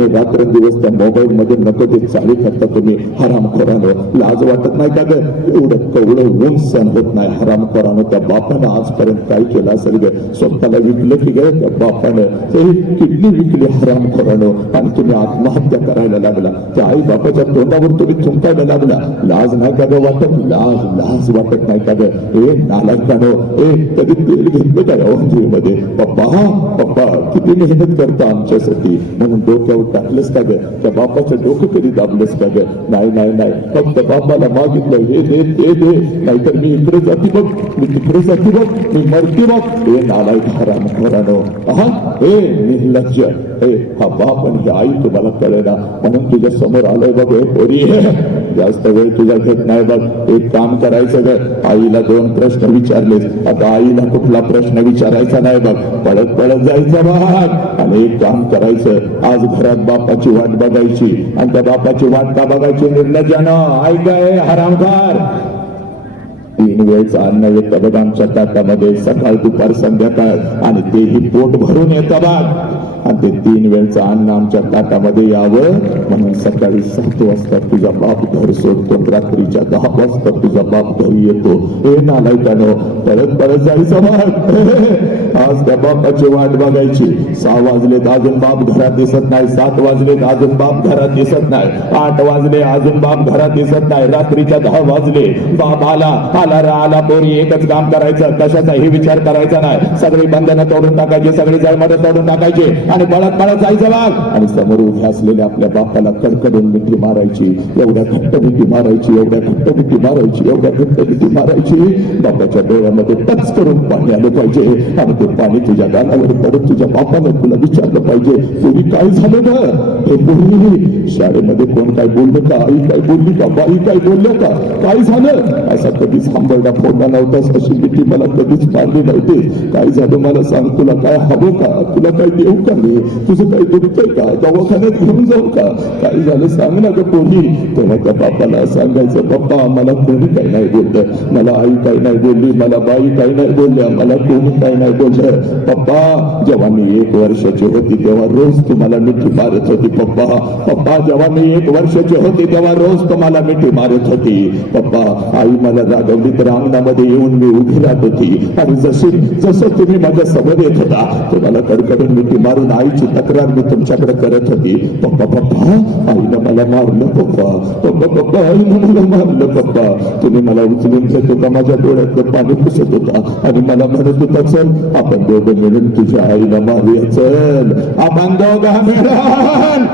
आणि रात्रंदिवस त्या मोबाईल मध्ये नको ते चालू करता तुम्ही. हरामखोरानं लाज वाटत नाही का ग? एवढं कवळं ऊन सण होत नाही. हरामखोरानं त्या बापानं आजपर्यंत काय केलं असेल ग? स्वतःला विकलं की ग त्या बापानं? किडनी विकली हरामखोरानं आणि तुम्ही आत्महत्या करायला लागला. त्या आई बापाच्या तोंडावर तुम्ही थुंकायला लागला. लाज नाही का ग वाटत? लाज लाज वाटत नाही का ग? ए नालायकानं ए कधी तेल घेतलं का मध्ये पप्पा हा पप्पा किती मेहनत करता आमच्यासाठी. म्हणून डोक्यावर टाकलंस का ग त्या बापाचं डोकं कधी दाबलंच का ग नाही नाही नाही फक्त बापाला मागितलं हे दे ते दे नाहीतर मी इकडे जाती बघ मी तिकडे जाती बघ मी मरते बघ हे नालाय हराम हरानो हा हे निर्लज्ज हे हा बाप आणि ही आई तुम्हाला कळेना म्हणून तुझ्या समोर आलोय बघ हे पोरी जास्त वेळ तुझा घेत नाही बघ एक काम करायचं ग आईला दोन प्रश्न विचारलेस आता आईला कुठला प्रश्न विचारायचा नाही बघ पळत पळत जायचा बघ आणि एक काम करायचं. आज घरात बापाची वाट बघायची. आणि त्या बापाची वाट का बघायची? निर्लज्यानं ऐकाय आहे? तीन वेळच अन्न येत बघ आमच्या ताटामध्ये सकाळ दुपार संध्याकाळ. आणि तेही पोट भरून येत बघ. आणि ते तीन वेळचं अन्न आमच्या ताटामध्ये यावं. म्हणून सकाळी सात वाजता तुझा बाप घर सोडतो. रात्रीच्या दहा वाजता तुझा बाप घरी येतो. हे नालायकानं परत परत जायचं बघ. आज त्या बापाची वाट बघायची. सहा वाजलेत अजून बाप घरात दिसत नाही. सात वाजलेत अजून बाप घरात दिसत नाही. आठ वाजले अजून बाप घरात दिसत नाही. रात्रीच्या दहा वाजले. बाप आला. आला रा आला पोरी. एकच काम करायचं. कशाचाही विचार करायचा नाही. सगळी बंधनं तोडून टाकायची. सगळी जळमड तोडून टाकायची. आणि बळत पळत जायचं बाग आणि समोर उभे असलेल्या आपल्या बापाला कडकडून मिठी मारायची. एवढ्या घट्ट मिठी मारायची. एवढ्या घट्ट मिठी मारायची. एवढ्या घट्ट मिठी मारायची. बापाच्या डोळ्यामध्ये टच करून पाणी आलं पाहिजे. आणि ते पाणी तुझ्या गालावर पडत तुझ्या बापानं तुला विचारलं पाहिजे पूर्वी काय झालं ना? हे पूर्वी शाळेमध्ये कोण काय बोललं का? आई काय बोलली का? बाई काय बोलल्या का? काय झालं? असा कधीच हांबरडा फोडला नव्हतास अशी मिठी मला कधीच मारली नव्हती. काय झालं मला सांग तुला काय हवं का? तुला काय देऊ का मी? तुझं काय दुखतंय का? दवाखान्यात घेऊन जाऊ का? काय झालं सांग ना ग कोणी तेव्हा त्या बापाला सांगायचं बाप्पा मला कोणी काय नाही बोललं. मला आई काही नाही बोलली मला बाई काही नाही बोलल्या मला कोणी काय नाही बोललं. बोललं पप्पा जेव्हा मी एक वर्षाची होती तेव्हा रोज तुम्हाला मिठी मारत होती पप्पा. पप्पा जेव्हा मी एक वर्षाची होती तेव्हा रोज तुम्हाला मिठी मारत होती. पप्पा आई मला रागवली तर अंगणामध्ये येऊन मी उभी राहत होती. आणि जशी जसं तुम्ही माझ्यासमोर येत होता तुम्हाला कडकडून मिठी मारून आईची तक्रार मी तुमच्याकडे करत होती. पप्पा पप्पा आईनं मला मारलं पप्पा. पप्पा पप्पा आईनं मला मारलं पप्पा. तुम्ही मला उचलून घेत होता माझ्या डोळ्यातलं पाणी पुसत होता. आणि मला म्हणत होता चल आपण दोघं मिळून तुझ्या आईला मारूया चल आपण दोघं मिळून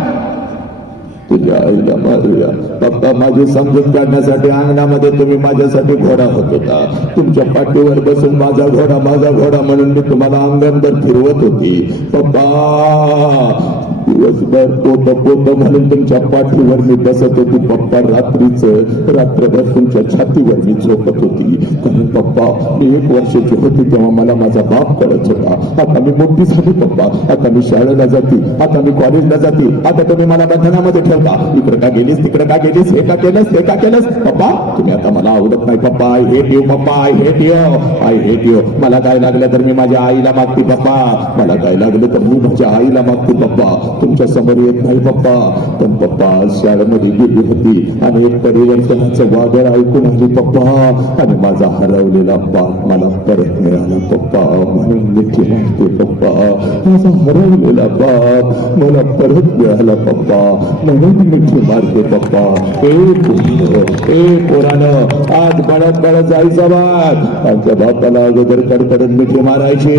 तुझ्या आईला मारूया पप्पा माझी समजूत काढण्यासाठी अंगणामध्ये तुम्ही माझ्यासाठी घोडा होत होता तुमच्या पाठीवर बसून माझा घोडा माझा घोडा म्हणून मी तुम्हाला अंगणभर फिरवत होती पप्पा दिवसभर पोत पोत म्हणून तुमच्या पाठीवर मी बसत होती. पप्पा रात्रीच रात्रभर तुमच्या छातीवर मी झोपत होती. कारण पप्पा मी एक वर्षाची होती तेव्हा मला माझा बाप कळत होता. आता मी मोठी झाली पप्पा. आता मी शाळेला जाते. आता मी कॉलेजला जाते. आता तुम्ही मला बंधनामध्ये ठेवता. इकडे का गेलीस तिकडे का गेलीस? हे का केलंस हे का केलंस? पप्पा तुम्ही आता मला आवडत नाही. पप्पा आय हेट यू पप्पा I hate you I hate you मला काय लागलं तर मी माझ्या आईला मागते पप्पा. मला काय लागलं तर मी माझ्या आईला मागते पप्पा. तुमच्यासमोर येत नाही पप्पा पण पप्पा शाळेमध्ये गेली होती आणि एक परिवर्तनाचं वादळ ऐकून आली पप्पा आणि माझा हरवलेला बाप मला परत मिळाला पप्पा म्हणून मिठी मारते पप्पा माझा हरवलेला बाप मला परत मिळाला पप्पा म्हणून मिठी मारते पप्पा ए ए पोरानं आज बळत बळत जायचा बाग आमच्या बापाला अगोदर कडकडत मिठी मारायची.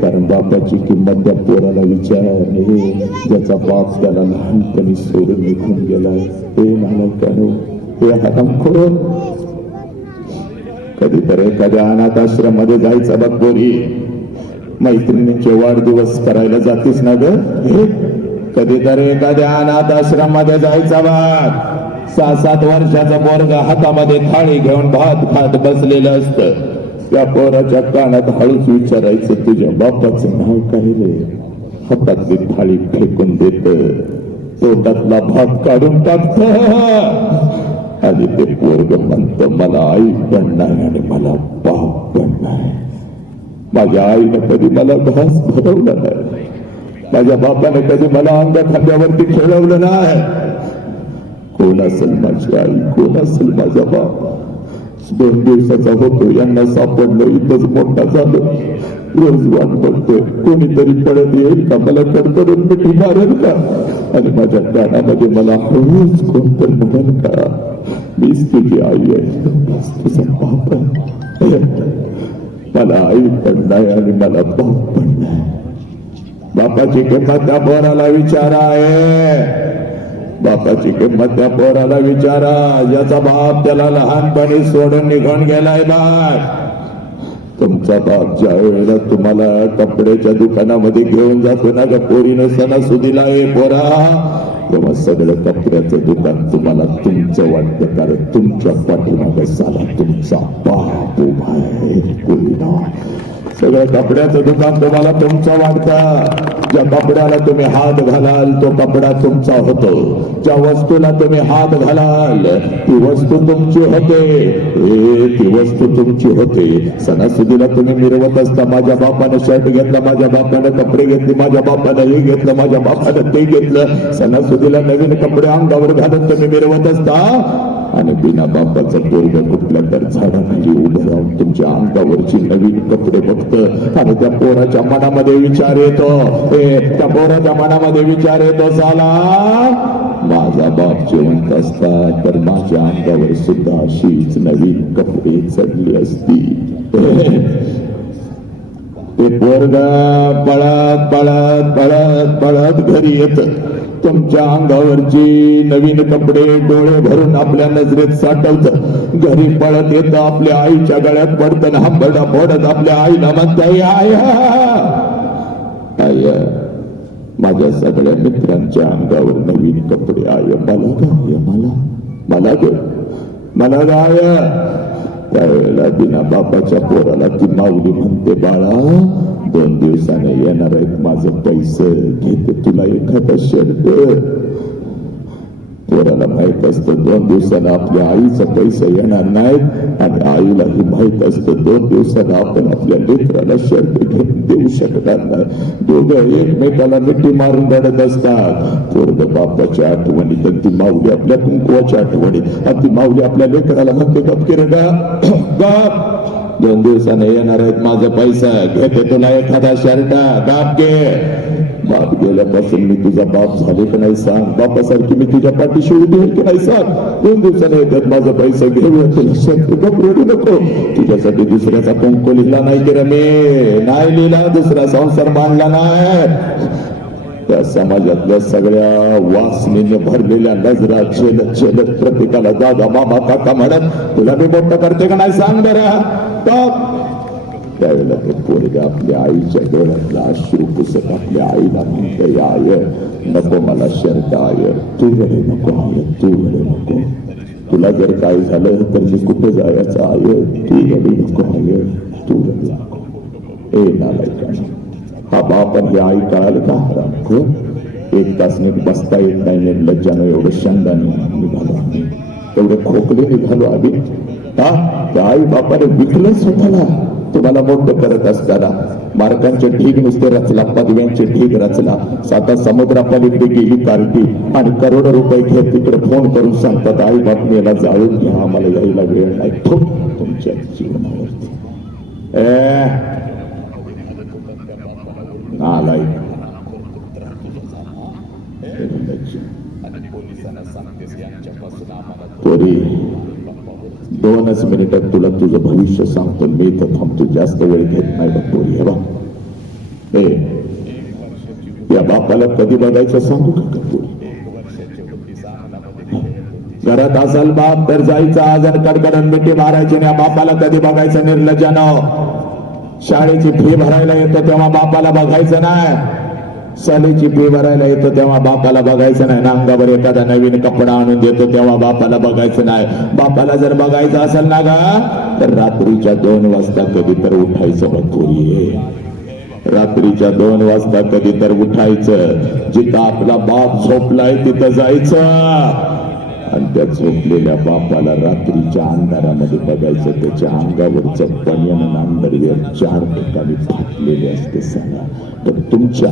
कारण बापाची किंमत त्या पोराला विचार हे ज्याचा बाप त्याला लहानपणी सोडून निघून गेलाय हे मालकानो हे हरामखोर कधीतरी एखाद्या अनाथ आश्रममध्ये जायचं बघ पोरी. मैत्रिणींचे वाढदिवस करायला जातीस ना ग? हे? कधीतरी एखाद्या अनाथ आश्रममध्ये जायचा बाग सहा सात वर्षाचा पोरग हातामध्ये थाळी घेऊन भात खात बसलेलं असतं. त्या पोराच्या कानात हळूच विचारायचं तुझ्या बापाचं नाव काय रे? हातातली थाळी फेकून देत पोटातला भात काढून टाकत. आणि ते पोरग म्हणत मला आई पण नाही आणि मला बाप पण नाही. माझ्या आईनं कधी मला घास भरवला नाही. माझ्या बापाने कधी मला अंग खांद्यावरती खेळवलं नाही. कोण असेल माझी आई? कोण असेल माझा बाप? दोन दिवसाचा होतो. यांना सापडलं. इथंच मोठा झालो. रोज वाट बघतोय. कोणीतरी पडत येईल का? मला कडकडून मिठी मारेल का? आणि माझ्या कानामध्ये मला हळूच कोणतर म्हणेल का? मीच तुझी आई आहे. तुझा बाप आहे. मला आई पण नाही आणि मला बाप पण नाही बापाची कथा त्या बोराला विचारा आहे बापाची किंमत त्या पोराला विचारा. याचा बाप त्याला लहानपणी सोडून निघून गेलाय बाय तुमचा बाप ज्या वेळेला तुम्हाला कपड्याच्या दुकानामध्ये घेऊन जातो ना पोरी पोरीनं सणासुदीला ए पोरा. तेव्हा सगळं कपड्याचं दुकान तुम्हाला तुमचं वाटतं कारण तुमच्या पाठीमागे झाला तुमचा बाप उभा आहे कोणी सगळं कपड्याचं दुकान तुम्हाला तुमचं वाटतं. ज्या कपड्याला तुम्ही हात घालाल तो कपडा तुमचा होतो. ज्या वस्तूला तुम्ही हात घालाल ती वस्तू तुमची होते. ए, ती वस्तू तुमची होते. सणासुदीला तुम्ही मिरवत असता माझ्या बापानं शर्ट घेतला माझ्या बापानं कपडे घेतले माझ्या बापानं हे घेतलं माझ्या बापानं ते घेतलं. सणासुदीला नवीन कपडे अंगावर घालत तुम्ही मिरवत असता. आणि बिना बापाचं पोरग कुठल्या तर झाडाखाली उभं राहून तुमच्या अंगावरची नवीन कपडे बघत आणि त्या पोराच्या मनामध्ये विचार येतो. ए, त्या पोराच्या मनामध्ये विचार येतो झाला माझा बाप जिवंत असता तर माझ्या अंगावर सुद्धा अशीच नवीन कपडे चढली असती ते पोरग पळत पळत पळत पळत घरी येत. तुमच्या अंगावरची नवीन कपडे डोळे भरून आपल्या नजरेत साठवत. घरी पळत येत आपल्या आईच्या गळ्यात पडत हंबडा फोडत आपल्या आईला म्हणताय आय आय माझ्या सगळ्या मित्रांच्या अंगावर नवीन कपडे आय मला गाय मला मला ग मला गाय त्यावेळेला बिना बापाच्या पोराला ती माऊली म्हणते बाळा दोन दिवसाने येणार आहेत माझं पैसे घेते तुला एखादा शर्ट पोराला माहीत असतं दोन दिवसाला आपल्या आईचं पैसे येणार नाहीत आणि आईलाही माहीत असतं दोन दिवसाला आपण आपल्या लेकराला शर्ट घेऊन देऊ शकणार नाही दोघं एकमेकाला मिठी मारून रडत असतात पोरग बापाच्या आठवणीत आणि ती माऊली आपल्या कुंकुवाच्या आठवणीत आणि ती माऊली आपल्या लेकराला म्हणते बाप की बाप दोन दिवसाने येणार आहेत माझा पैसा घेते तुला एखादा शर्ट गाप घे बाप गेल्यापासून मी तुझा बाप झाले की नाही सांग बापासारखी मी तुझ्या पाठीशी उभी आहे की नाही सांग दोन दिवसाने येतात माझा पैसा घेऊन तुला शर्ट गप रडू नको तुझ्यासाठी दुसऱ्याचा कुंकू लिहिला नाही की रे मी नाही लिहिला दुसरा संसार मांडला नाही त्या समाजातल्या सगळ्या वासनीने भरलेल्या नजरा चेलत चेलत प्रत्येकाला दादा मामा काका म्हणत तुला मी मोठं करते का नाही सांग बरं टॉप त्यावेळेला ते पोरगा आपल्या आईच्या डोळ्यातला अश्रू पुसत आपल्या आईला म्हणते आय नको मला शर्ट आय तू घडे नको आय तू घडे नको तुला जर काय झालं तर मी कुठे जायचं आय तू घडी नको आय तू घडी नको ए नालायका हा बाप आणि ही आई कळालं का हराम एक तास नीट बसता येत नाही निर्लज्जानं एवढं शंदाने निघालो आम्ही एवढे खोकले निघालो आम्ही हा त्या आई बापाने विकलं स्वतःला तुम्हाला मोठं करत असताना मार्कांचे ढीग नुसते रचला पदव्यांचे ढीग रचला. साता समुद्रापलीकडे गेली कार्टी आणि करोडो रुपये घेत तिकडे फोन करून सांगतात आई बातमीला याला जाळून घ्या आम्हाला यायला वेळ नाही. खूप तुमच्या जीवनावरती. ए नालायक. तरी दोनच मिनिटात तुला तुझं भविष्य सांगतो. मी तर थांबतो. जास्त वेळ घेत नाही बघ पोरी. हे बघ. या बापाला कधी बघायचं सांगू का पोरी? घरात असाल बाप तर जायचं आजार कडकडन मिठी मारायची आणि या बापाला कधी बघायचं निर्लज्जानं शाळेची फी भरायला येतो तेव्हा बापाला बघायचं नाही. शाळेची पी भरायला येतो तेव्हा बापाला बघायचं नाही. ना अंगावर एखादा नवीन कपडा आणून देतो तेव्हा बापाला बघायचं नाही. बापाला जर बघायचं असेल ना गा तर रात्रीच्या दोन वाजता कधी तर उठायचं बघ रात्रीच्या दोन वाजता कधी तर उठायचं. जिथं आपला बाप झोपलाय तिथं जायचं. आणि त्या झोपलेल्या बापाला रात्रीच्या अंधारामध्ये बघायचं त्याच्या अंगावरचं बनियन अंडरवेअर चार ठिकाणी फाटलेले असते सांगा तर तुमच्या